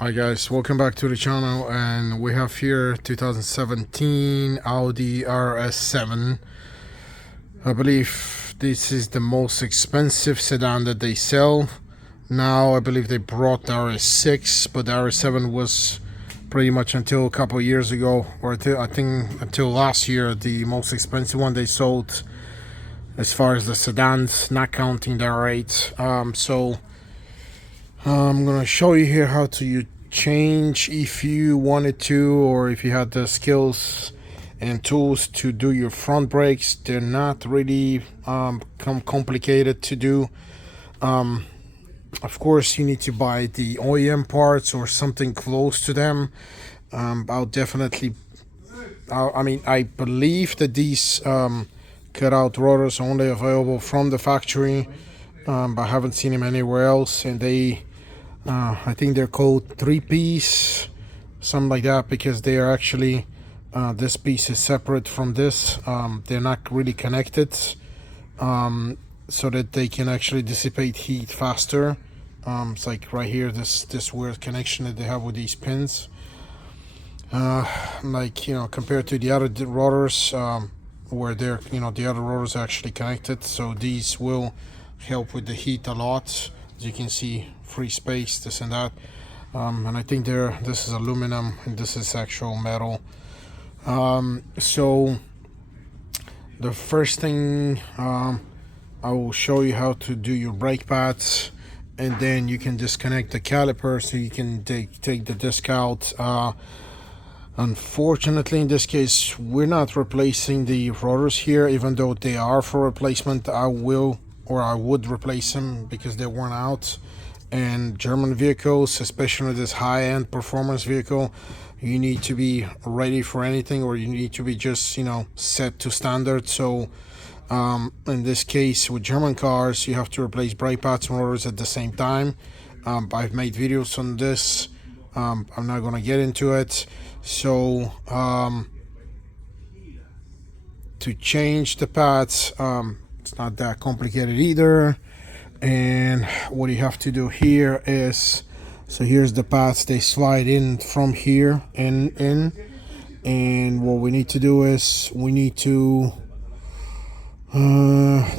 Hi guys, welcome back to the channel, and we have here 2017 Audi RS7. I believe this is the most expensive sedan that they sell. Now I believe they brought the RS6, but the RS7 was pretty much until a couple of years ago, or I think until last year, the most expensive one they sold as far as the sedans, not counting the R8. I'm gonna show you here how to change, if you wanted to, or if you had the skills and tools to do your front brakes. They're not really complicated to do. Of course, you need to buy the OEM parts or something close to them. I believe that these cutout rotors are only available from the factory, but I haven't seen them anywhere else, and I think they're called 3-piece, something like that, because they are actually, this piece is separate from this. They're not really connected, so that they can actually dissipate heat faster. It's like right here, this weird connection that they have with these pins. Compared to the other rotors, where they're, the other rotors are actually connected, so these will help with the heat a lot. As you can see, free space, this and that. And I think this is aluminum and this is actual metal. So the first thing, I will show you how to do your brake pads, and then you can disconnect the caliper so you can take the disc out. Unfortunately, in this case, we're not replacing the rotors here, even though they are for replacement. I would replace them because they're worn out. And German vehicles, especially this high-end performance vehicle, you need to be ready for anything, or you need to be just, set to standard. So in this case, with German cars, you have to replace brake pads and rotors at the same time. I've made videos on this. I'm not gonna get into it. So to change the pads, it's not that complicated either. And what you have to do here is, so here's the pads, they slide in from here and in, and what we need to do is we need to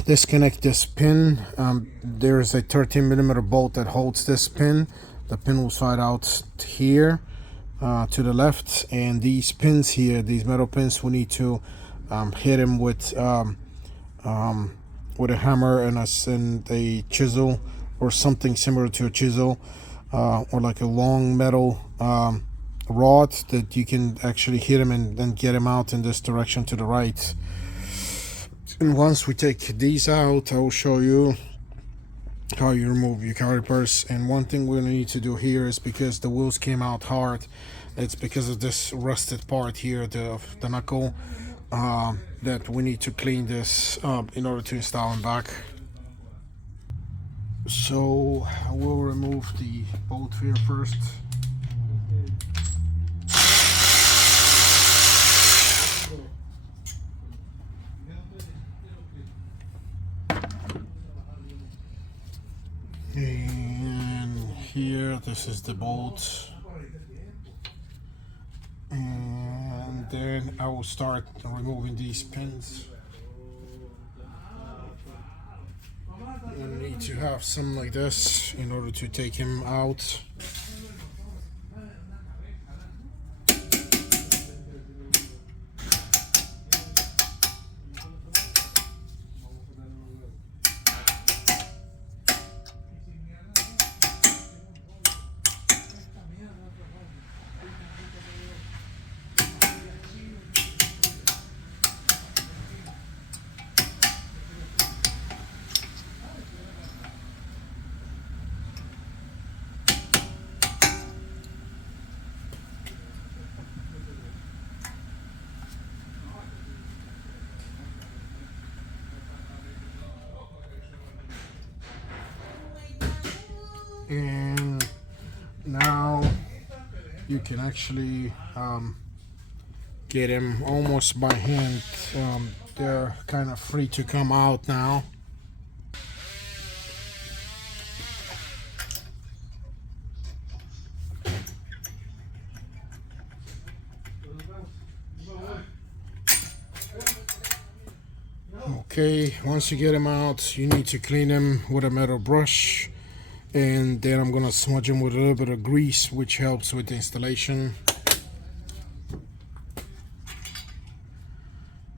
disconnect this pin. There's a 13mm bolt that holds this pin. The pin will slide out here to the left, and these pins here, these metal pins, we need to hit them with a hammer and a chisel, or something similar to a chisel, or like a long metal rod that you can actually hit them and then get them out in this direction to the right. And once we take these out, I will show you how you remove your calipers. And one thing we're gonna need to do here is, because the wheels came out hard, it's because of this rusted part here, the knuckle, that we need to clean this up in order to install them back. So we'll remove the bolt here first. And here, this is the bolt. And then I will start removing these pins. You need to have something like this in order to take him out. And now you can actually get them almost by hand. They're kind of free to come out now. Okay, once you get them out, you need to clean them with a metal brush, and then I'm gonna smudge them with a little bit of grease, which helps with the installation.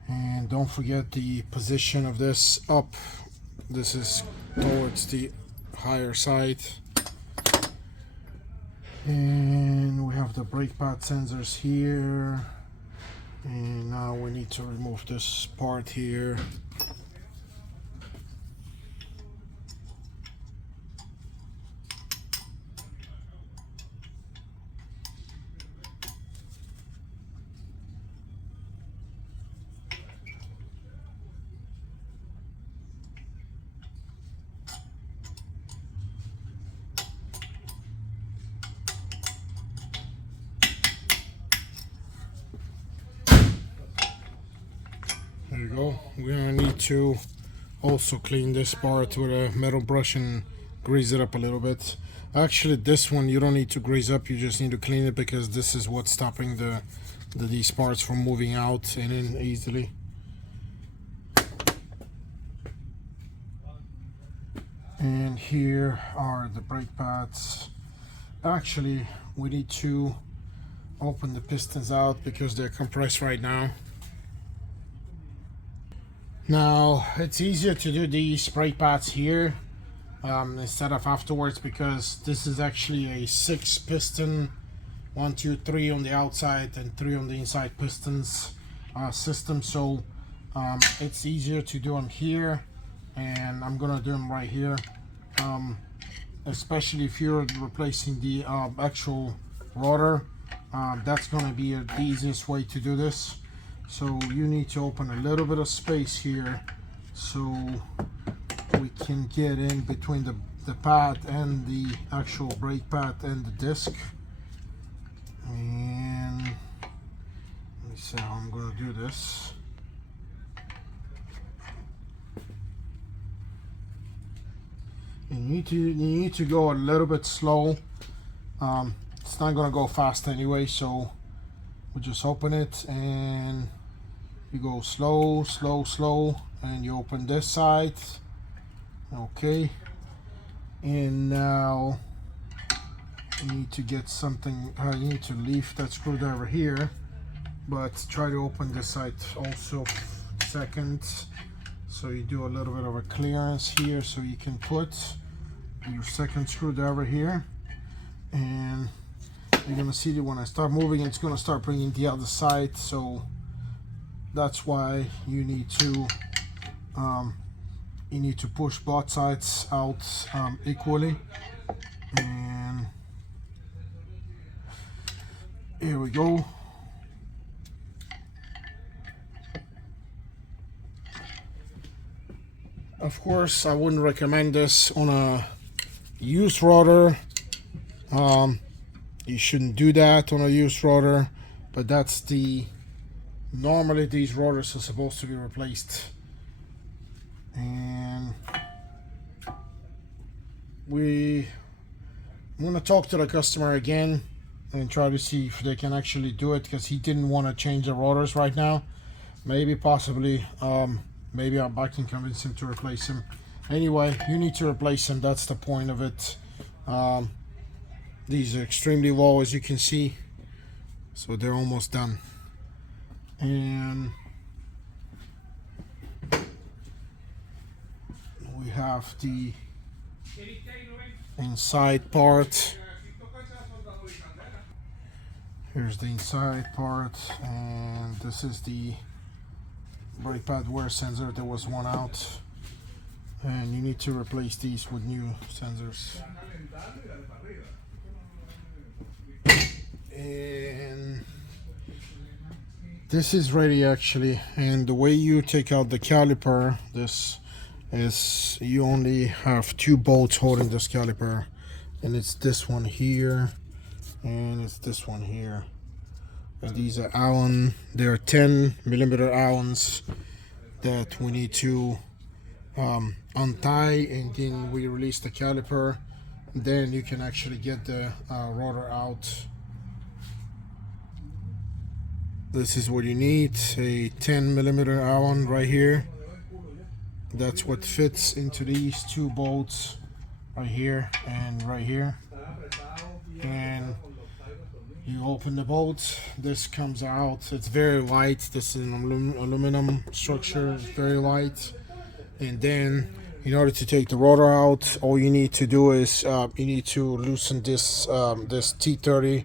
And don't forget the position of this up. This is towards the higher side. And we have the brake pad sensors here. And now we need to remove this part here. There you go. We're gonna need to also clean this part with a metal brush and grease it up a little bit. Actually, this one you don't need to grease up, you just need to clean it, because this is what's stopping these parts from moving out and in easily. And here are the brake pads. Actually, we need to open the pistons out because they're compressed right now. Now, it's easier to do these brake pads here instead of afterwards, because this is actually a 6 piston, 1, 2, 3 on the outside and 3 on the inside pistons system. So it's easier to do them here, and I'm gonna do them right here, especially if you're replacing the actual rotor. That's gonna be the easiest way to do this. So you need to open a little bit of space here so we can get in between the pad and the actual brake pad and the disc. And let me see how I'm going to do this. You need to go a little bit slow. It's not going to go fast anyway, so we just open it and you go slow, slow, slow, and you open this side. Okay, and now you need to get something, you need to leave that screwdriver here, but try to open this side also second. So you do a little bit of a clearance here so you can put your second screwdriver here, and you're gonna see that when I start moving, it's gonna start bringing the other side. So that's why you need to push both sides out equally. And here we go. Of course, I wouldn't recommend this on a used rotor. You shouldn't do that on a used rotor, but that's normally these rotors are supposed to be replaced. And I'm gonna talk to the customer again and try to see if they can actually do it, because he didn't want to change the rotors right now. Maybe possibly maybe I can convince him to replace them. Anyway, you need to replace them, that's the point of it. These are extremely low, as you can see, so they're almost done. And we have the inside part. Here's the inside part, and this is the brake pad wear sensor. There was one out, and you need to replace these with new sensors. And this is ready actually, and the way you take out the caliper, this is, you only have 2 bolts holding this caliper, and it's this one here and it's this one here. And these are Allen, they're 10mm Allens that we need to untie, and then we release the caliper. Then you can actually get the rotor out. This is what you need, a 10mm Allen right here. That's what fits into these two bolts right here and right here. And you open the bolt, this comes out. It's very light. This is an aluminum structure, it's very light. And then in order to take the rotor out, all you need to do is you need to loosen this this T30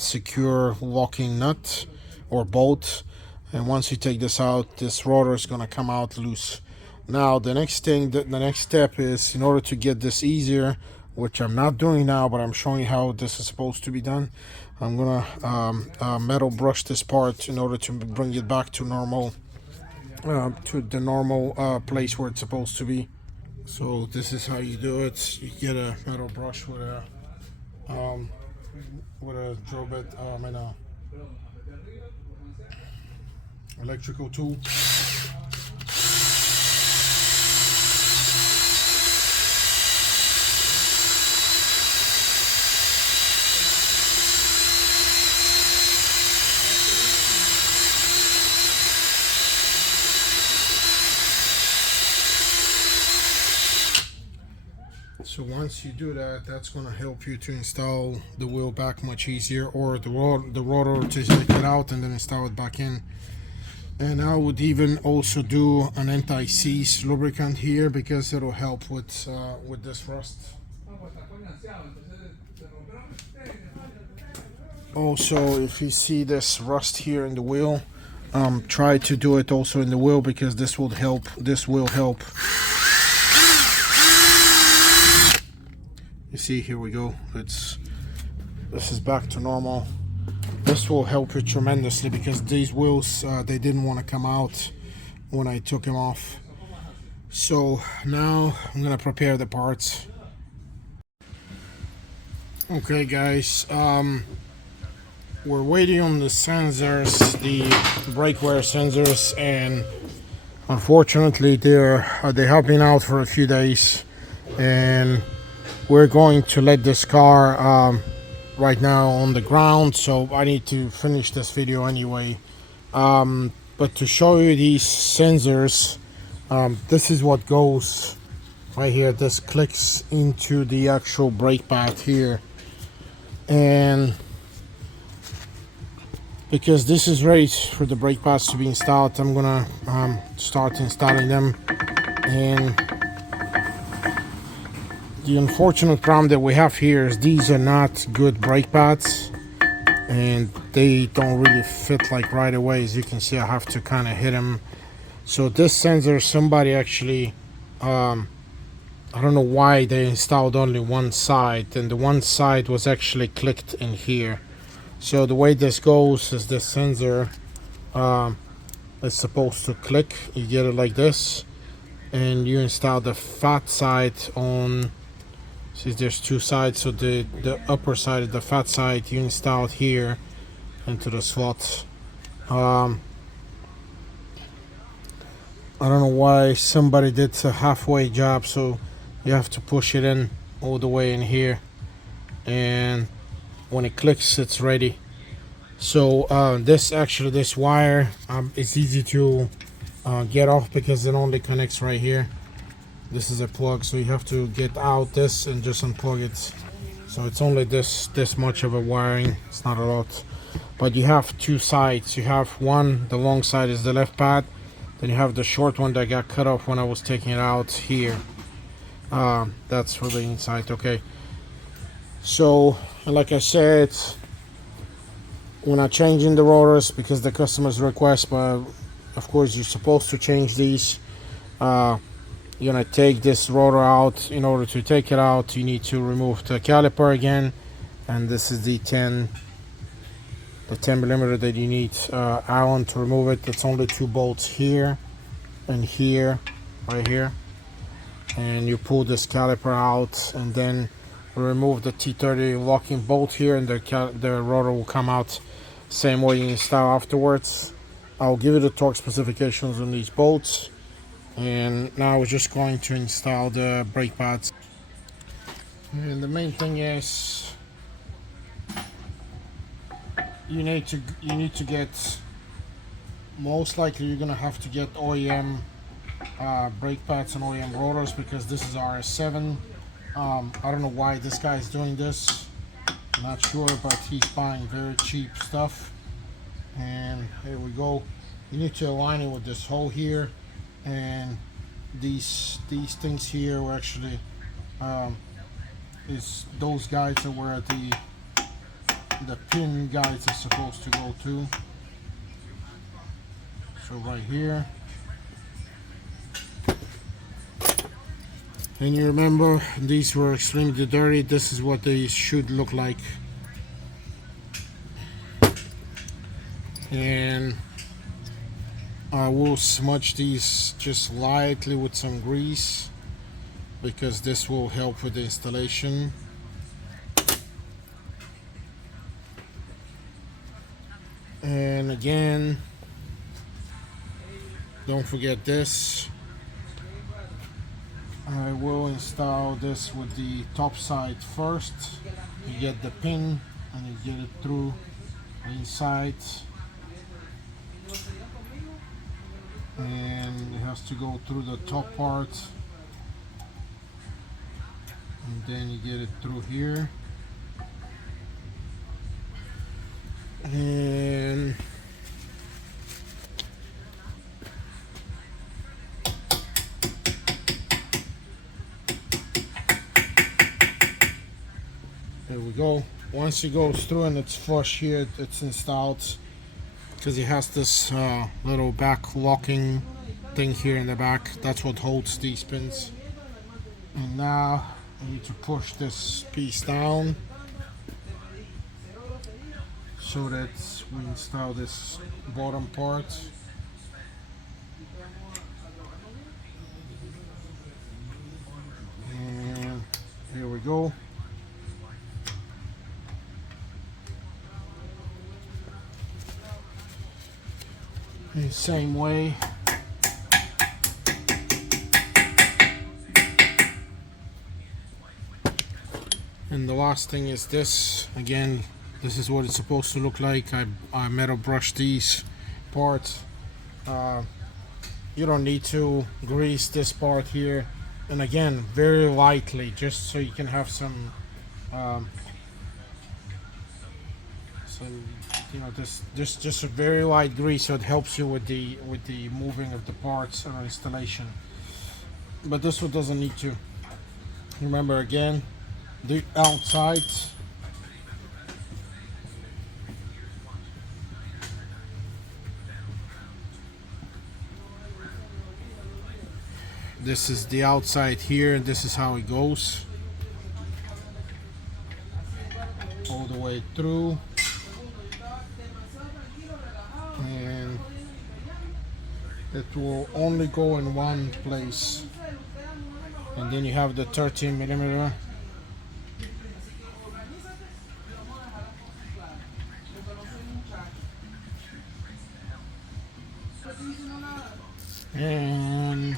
secure locking nut or bolt. And once you take this out, this rotor is going to come out loose. Now the next thing, the next step is, in order to get this easier, which I'm not doing now, but I'm showing you how this is supposed to be done. I'm gonna metal brush this part in order to bring it back to normal, to the normal place where it's supposed to be. So this is how you do it. You get a metal brush with a drill bit, and a electrical tool. So once you do that, that's going to help you to install the wheel back much easier, or the rotor to take it out and then install it back in. And I would even also do an anti-seize lubricant here, because it'll help with this rust. Also, if you see this rust here in the wheel, try to do it also in the wheel, because this will help. This will help. You see, here we go. This is back to normal. This will help you tremendously, because these wheels they didn't want to come out when I took them off. So now I'm gonna prepare the parts. Okay guys, we're waiting on the sensors, the brake wear sensors, and unfortunately they have been out for a few days, and we're going to let this car right now on the ground, so I need to finish this video anyway. But to show you these sensors, this is what goes right here. This clicks into the actual brake pad here, and because this is ready for the brake pads to be installed, I'm gonna start installing them. And the unfortunate problem that we have here is these are not good brake pads, and they don't really fit like right away. As you can see, I have to kind of hit them. So this sensor, somebody actually, I don't know why they installed only one side, and the one side was actually clicked in here. So the way this goes is this sensor is supposed to click. You get it like this, and you install the fat side on. See, there's two sides, so the upper side of the fat side you install it here into the slot. I don't know why somebody did a halfway job, so you have to push it in all the way in here, and when it clicks, it's ready. So this wire it's easy to get off, because it only connects right here. This is a plug, so you have to get out this and just unplug it. So it's only this much of a wiring. It's not a lot, but you have two sides. You have one, the long side is the left pad, then you have the short one that got cut off when I was taking it out here. That's for the inside. Okay, so like I said, we're not changing the rotors because the customer's request, but of course you're supposed to change these. You're gonna take this rotor out. In order to take it out, you need to remove the caliper again, and this is the 10 millimeter that you need Allen to remove it. It's only two bolts here and here, right here, and you pull this caliper out, and then remove the T30 locking bolt here, and the rotor will come out same way you install afterwards. I'll give you the torque specifications on these bolts. And now we're just going to install the brake pads. And the main thing is you need to get, most likely you're gonna have to get OEM brake pads and OEM rotors, because this is RS7. I don't know why this guy is doing this. I'm not sure, but he's buying very cheap stuff. And here we go. You need to align it with this hole here, and these things here were actually is those guides that were at the pin guides are supposed to go to. So right here. And you remember, these were extremely dirty. This is what they should look like. And I will smudge these just lightly with some grease, because this will help with the installation. And again, don't forget this. I will install this with the top side first. You get the pin and you get it through the inside, and it has to go through the top part, and then you get it through here. And there we go. Once it goes through and it's flush here, it's installed, because it has this little back locking thing here in the back. That's what holds these pins. And now I need to push this piece down so that we install this bottom part. And here we go. The same way. And the last thing is this. Again, this is what it's supposed to look like. I metal brushed these parts. You don't need to grease this part here. And again, very lightly, just so you can have some you know, just a very light grease, so it helps you with the moving of the parts or installation. But this one doesn't need to. Remember, again, the outside. This is the outside here, and this is how it goes all the way through. And it will only go in one place. And then you have the 13mm. And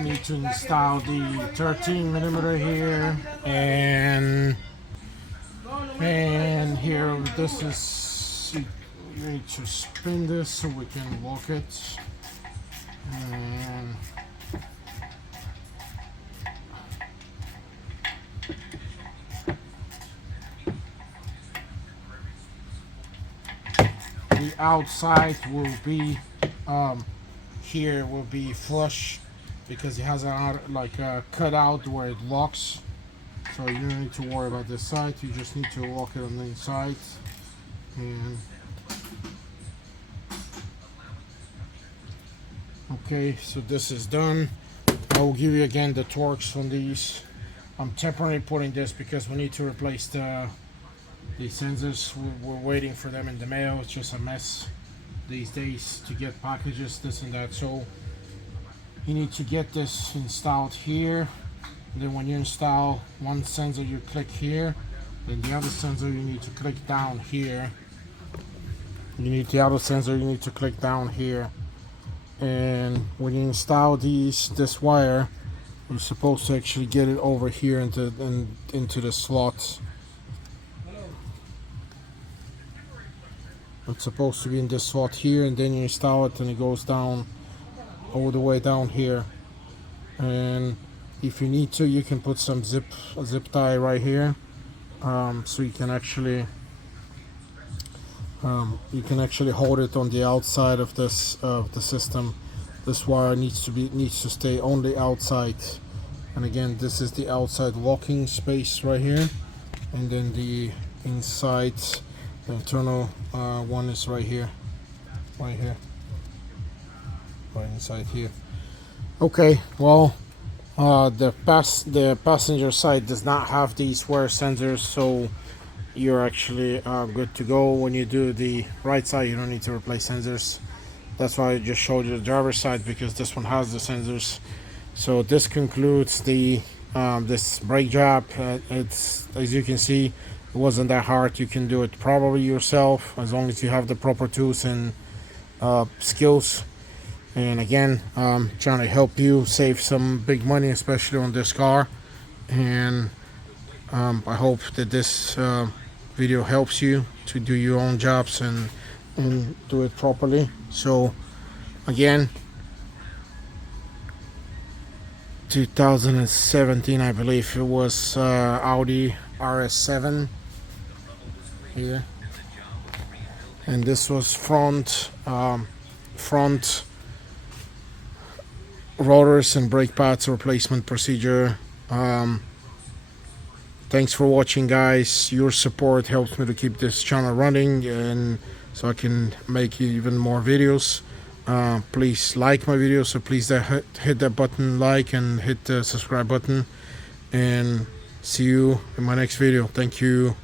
need to install the 13mm here, and here, this is, you need to spin this so we can lock it. And the outside will be here will be flush, because it has a cutout where it locks. So you don't need to worry about this side, you just need to lock it on the inside. And okay, so this is done. I will give you again the torques on these. I'm temporarily putting this because we need to replace the sensors. We're waiting for them in the mail. It's just a mess these days to get packages, this and that. So you need to get this installed here. Then when you install one sensor, you click here. Then the other sensor, you need to click down here. You need the other sensor, you need to click down here. And when you install this wire, you're supposed to actually get it over here into the slot. It's supposed to be in this slot here, and then you install it and it goes down all the way down here. And if you need to, you can put some zip tie right here, so you can actually hold it on the outside of this the system. This wire needs to stay only outside. And again, this is the outside locking space right here, and then the inside, the internal one is right here, right inside here. Okay, well, the passenger side does not have these wear sensors, so you're actually good to go. When you do the right side, you don't need to replace sensors. That's why I just showed you the driver's side, because this one has the sensors. So this concludes the this brake job. It's, as you can see, it wasn't that hard. You can do it probably yourself as long as you have the proper tools and skills. And again, trying to help you save some big money, especially on this car. And I hope that this video helps you to do your own jobs and do it properly. So again, 2017, I believe it was, Audi Rs7 here, and this was front rotors and brake pads replacement procedure. Thanks for watching, guys. Your support helps me to keep this channel running, and so I can make even more videos. Please like my video, so please hit that button, like, and hit the subscribe button, and see you in my next video. Thank you.